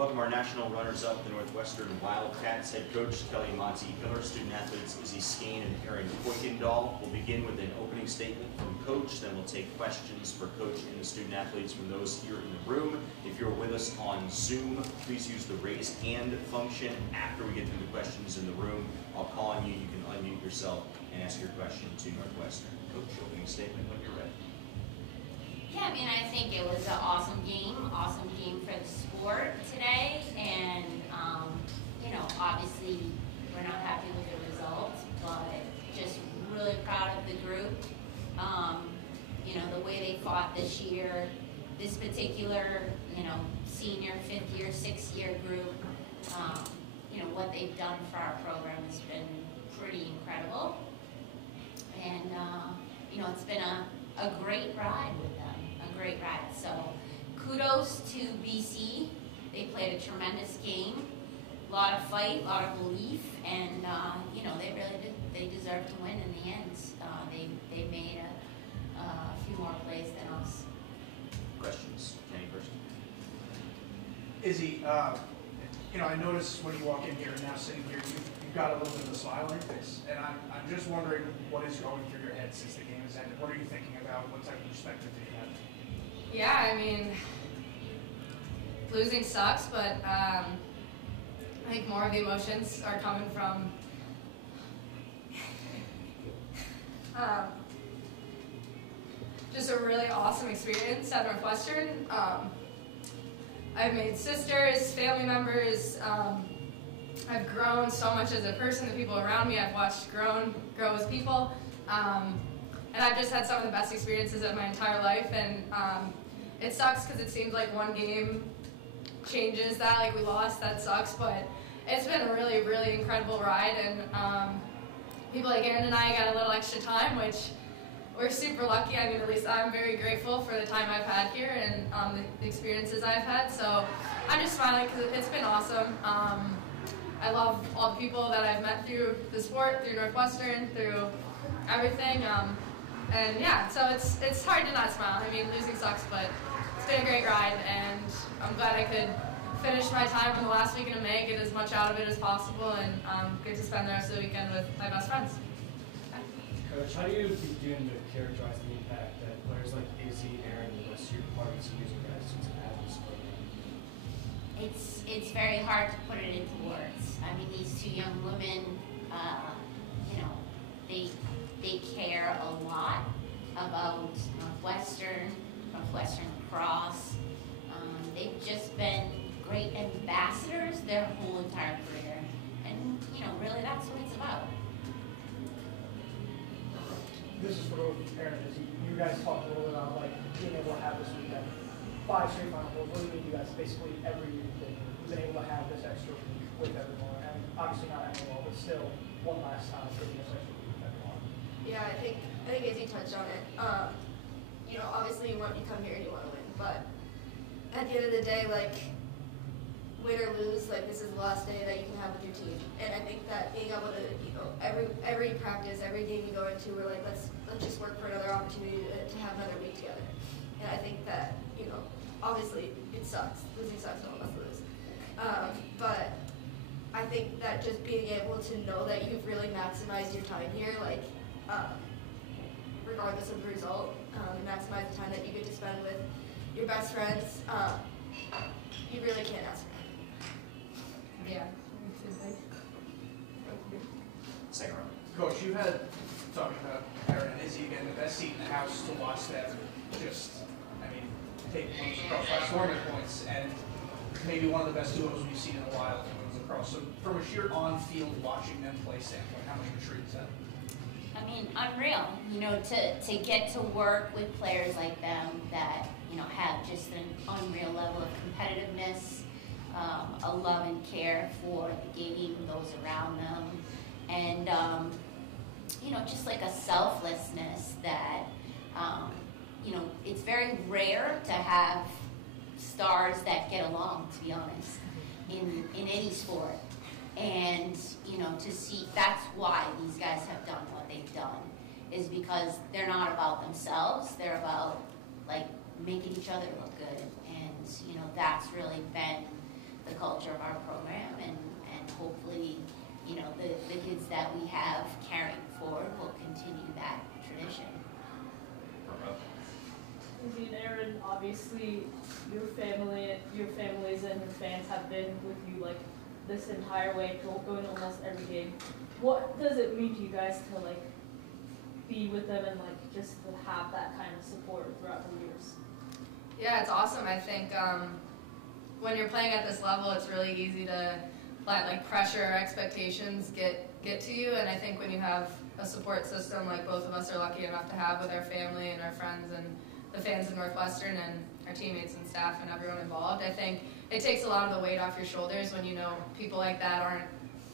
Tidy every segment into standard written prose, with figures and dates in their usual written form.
welcome our national runners-up, the Northwestern Wildcats. Head coach Kelly Amonte, pillar student athletes Izzy Scane and Erin Coykendall. We'll begin with an opening statement from coach, then we'll take questions for coach and the student athletes from those here in the room. If you're with us on Zoom, please use the raise hand function. After we get through the questions in the room, I'll call on you. You can unmute yourself and ask your question to Northwestern. Coach, opening statement when you're ready. Yeah, I mean, I think it was an awesome game for the sport today, and you know, obviously we're not happy with the results, but just really proud of the group. You know, the way they fought this year, this particular, you know, senior, fifth year, sixth year group, you know, what they've done for our program has been pretty incredible, and you know, it's been a great ride with them, a great ride. So kudos to BC. They played a tremendous game, a lot of fight, a lot of belief, and you know, they really did. They deserved to win in the end. They made a few more plays than us. Questions? Any questions? Izzy, you know, I noticed when you walk in here and now sitting here, you've got a little bit of a smile on your face, and I'm just wondering what is going through your head since the game has ended. What are you thinking about? What type of perspective do you have? Yeah, I mean, losing sucks, but I think more of the emotions are coming from just a really awesome experience at Northwestern. I've made sisters, family members. I've grown so much as a person. The people around me I've watched grow as people. And I've just had some of the best experiences of my entire life. And it sucks because it seems like one game changes that. Like, we lost, that sucks. But it's been a really, really incredible ride. And people like Erin and I got a little extra time, which we're super lucky. I mean, at least I'm very grateful for the time I've had here and the experiences I've had. So I'm just smiling because it's been awesome. I love all the people that I've met through the sport, through Northwestern, through everything. And yeah, so it's hard to not smile. I mean, losing sucks, but it's been a great ride, and I'm glad I could finish my time in the last weekend of May, get as much out of it as possible, and get to spend the rest of the weekend with my best friends. Coach, how do you begin to characterize the impact that players like Izzy, Erin, and the rest of your department seniors and graduates have had in this program? It's very hard to put it into words. I mean, these two young women, you know, they care a lot about Northwestern Lacrosse. They've just been great ambassadors their whole entire career, and you know, really, that's what it's about. This is for Erin. You guys talked a little bit about like being able to have this weekend, 5 straight Final Fours. What do you mean, you guys? Basically, every year you've been able to have this extra week with everyone, and obviously not everyone, but still one last time getting this extra week with everyone. Yeah, I think Izzy touched on it. You know, obviously you come here and you want to win, but at the end of the day, like, win or lose, like, this is the last day that you can have with your team. And I think that being able to, you know, every practice, every game you go into, we're like, let's just work for another opportunity to have another week together. And I think that, you know, obviously it sucks. Losing sucks, no one wants to lose. But I think that just being able to know that you've really maximized your time here, like, regardless of the result, maximize the time that you get to spend with your best friends, you really can't ask for it. Yeah. Second round. Coach, you had, talking about Erin and Izzy again, the best seat in the house to watch them just, I mean, take points across by storm at points, and maybe one of the best duos we've seen in a while in women's lacrosse. So from a sheer on-field watching them play standpoint, how much of a treat is that? I mean, unreal, you know, to get to work with players like them that, you know, have just an unreal level of competitiveness, a love and care for the game, those around them, and, you know, just like a selflessness that, you know, it's very rare to have stars that get along, to be honest, in any sport. And, you know, to see, that's why these guys have done what they've done, is because they're not about themselves, they're about, like, making each other look good. And, you know, that's really been the culture of our program, and hopefully, you know, the kids that we have carrying forward will continue that tradition. Izzy and Erin, obviously your families and your fans have been with you like this entire way, going almost every game. What does it mean to you guys to like be with them and like just to have that kind of support throughout the years? Yeah, it's awesome. I think when you're playing at this level, it's really easy to let like pressure or expectations get to you. And I think when you have a support system like both of us are lucky enough to have with our family and our friends and the fans of Northwestern and our teammates and staff and everyone involved, I think it takes a lot of the weight off your shoulders when you know people like that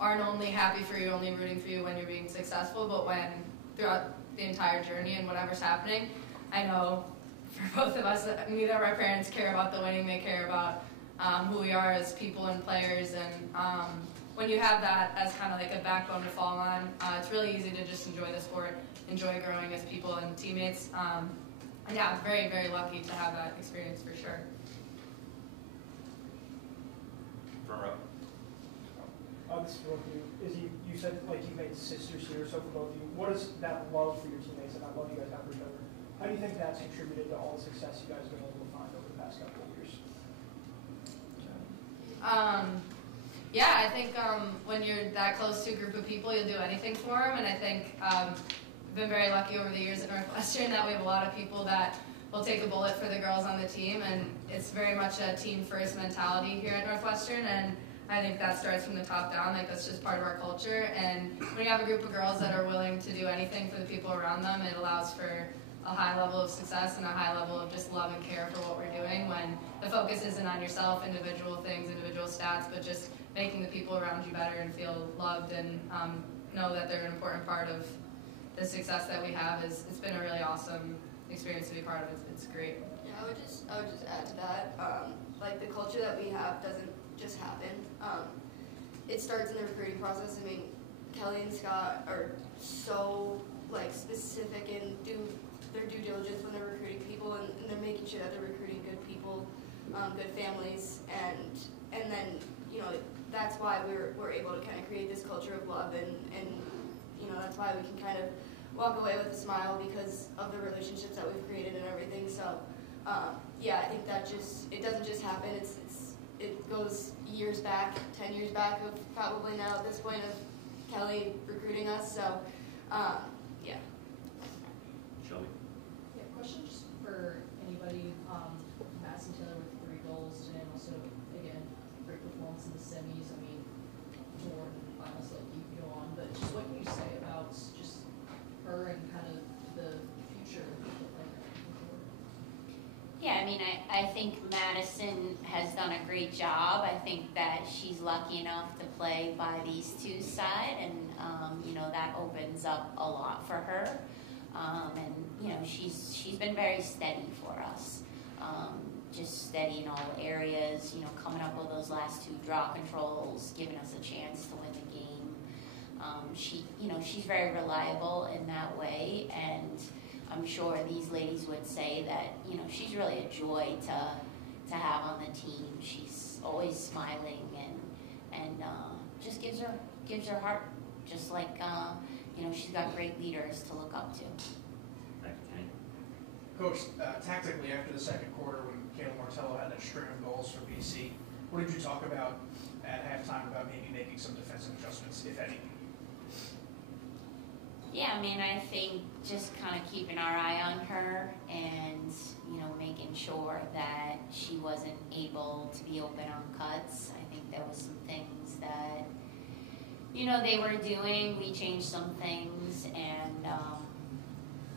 aren't only happy for you, only rooting for you when you're being successful, but when throughout the entire journey and whatever's happening. I know for both of us, neither of our parents care about the winning. They care about who we are as people and players. And when you have that as kind of like a backbone to fall on, it's really easy to just enjoy the sport, enjoy growing as people and teammates. And yeah, I'm very, very lucky to have that experience for sure. Front row. This is for both of you. Izzy, you said like you made sisters here, so for both of you, what is that love for your teammates and that love you guys have for each other? How do you think that's contributed to all the success you guys have been able to find over the past couple of years? Yeah, I think when you're that close to a group of people, you'll do anything for them. And I think I've been very lucky over the years at Northwestern that we have a lot of people that will take a bullet for the girls on the team. And it's very much a team-first mentality here at Northwestern. And I think that starts from the top down. Like, that's just part of our culture. And when you have a group of girls that are willing to do anything for the people around them, it allows for a high level of success and a high level of just love and care for what we're doing, when the focus isn't on yourself, individual things, individual stats, but just making the people around you better and feel loved and know that they're an important part of the success that we have. It's been a really awesome experience to be part of. It's great. Yeah, I would just add to that. Like, the culture that we have doesn't just happen. It starts in the recruiting process. I mean, Kelly and Scott are so like specific and do their due diligence when they're recruiting people, and they're making sure that they're recruiting good people, good families, and then, you know, that's why we're able to kind of create this culture of love, and you know, that's why we can kind of walk away with a smile because of the relationships that we've created and everything. So yeah, I think that it doesn't just happen. It goes years back, 10 years back of probably now at this point of Kelly recruiting us. So yeah. Shelby. Yeah, question just for anybody. Madison Taylor with 3 goals today, and also again great performance in the semis. I mean, Jordan, finals, like you can go on, but just what can you say about just her and kind of the future of the playground? Yeah, I mean, I think Madison has done a great job. I think that she's lucky enough to play by these two side, and you know, that opens up a lot for her. And you know, she's been very steady for us. Just steady in all areas. You know, coming up with those last 2 draw controls, giving us a chance to win the game. She's very reliable in that way, and I'm sure these ladies would say that, you know, she's really a joy to have on the team. She's always smiling and just gives her heart, just like you know, she's got great leaders to look up to. Thank you, Kenny. Coach, tactically after the second quarter when Kayla Martello had that string of goals for BC, what did you talk about at halftime about maybe making some defensive adjustments, if any? Yeah, I mean, I think just kind of keeping our eye on her and, you know, making sure that she wasn't able to be open on cuts. I think there was some things that, you know, they were doing. We changed some things, and,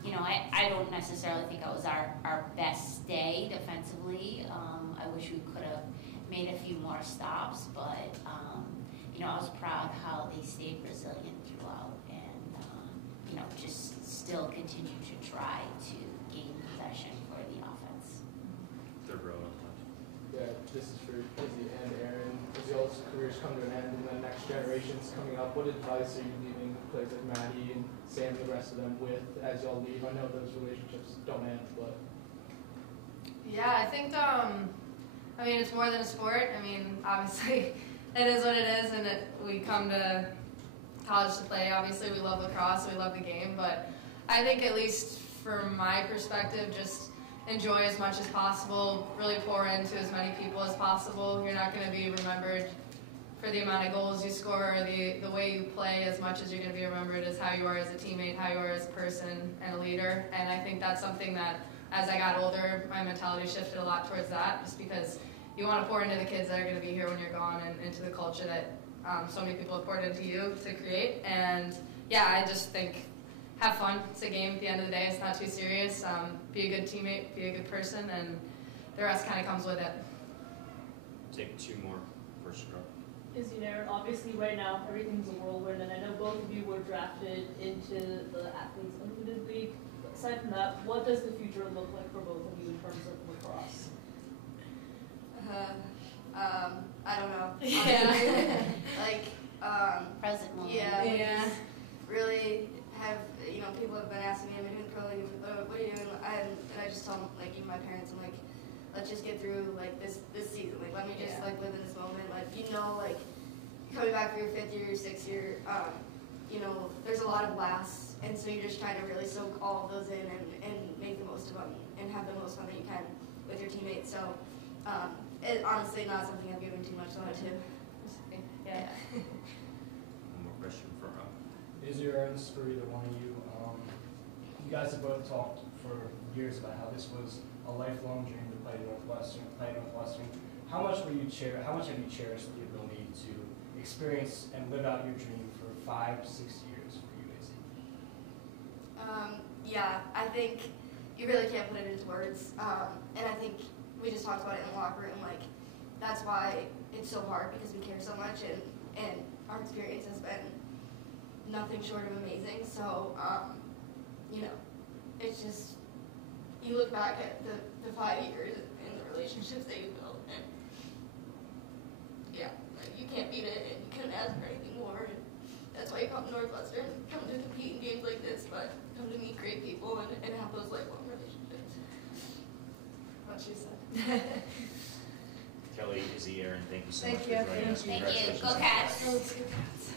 you know, I don't necessarily think it was our best day defensively. I wish we could have made a few more stops, but, you know, I was proud how they stayed resilient throughout, and, you know, just still continue to try to gain possession for the offense. Third row on the Yeah, this is for Izzy and Erin. As y'all's careers come to an end and the next generation's coming up, what advice are you leaving players like Maddie and Sam and the rest of them with as y'all leave? I know those relationships don't end, but... Yeah, I think I mean, it's more than a sport. I mean, obviously, it is what it is, and we come to college to play. Obviously, we love lacrosse, we love the game, but I think at least from my perspective, just enjoy as much as possible, really pour into as many people as possible. You're not going to be remembered for the amount of goals you score or the way you play as much as you're going to be remembered as how you are as a teammate, how you are as a person and a leader. And I think that's something that, as I got older, my mentality shifted a lot towards that, just because you want to pour into the kids that are going to be here when you're gone and into the culture that so many people have poured into you to create. And yeah, I just think have fun. It's a game at the end of the day. It's not too serious. Be a good teammate, be a good person, and the rest kind of comes with it. Take two more first row. Izzy and Erin, obviously right now everything's a whirlwind, and I know both of you were drafted into the Athletes Unlimited League. Aside from that, what does the future look like for both of you in terms of lacrosse? I don't know. Yeah. Present moment. Yeah. Really have, people have been asking me, I'm doing pro league, what are you doing? And I just tell them, even my parents, I'm like, let's just get through, this season. Let me just, live in this moment. Coming back for your 5th year, your 6th year, there's a lot of blasts. And so you're just trying to really soak all of those in and make the most of them and have the most fun that you can with your teammates. So, it's honestly not something I've given too much thought to. Yeah. One more question for Rob. Izzy or Erin, this is for either one of you. You guys have both talked for years about how this was a lifelong dream to play Northwestern. How much have you cherished the ability to experience and live out your dream for 5-6 years for you, Izzy? Yeah, I think you really can't put it into words. And I think we just talked about it in the locker room. That's why it's so hard, because we care so much, and our experience has been nothing short of amazing. So, it's just, you look back at the 5 years and the relationships that you built, and yeah, you can't beat it, and you couldn't ask for anything more. And that's why you come to Northwestern, come to compete in games like this, but come to meet great people and have those lifelong relationships. What she said. Kelly, Izzy, Erin, thank you so Thank much you. for joining us. Thank you. Congratulations Go on Cats. that. Let's go Cats.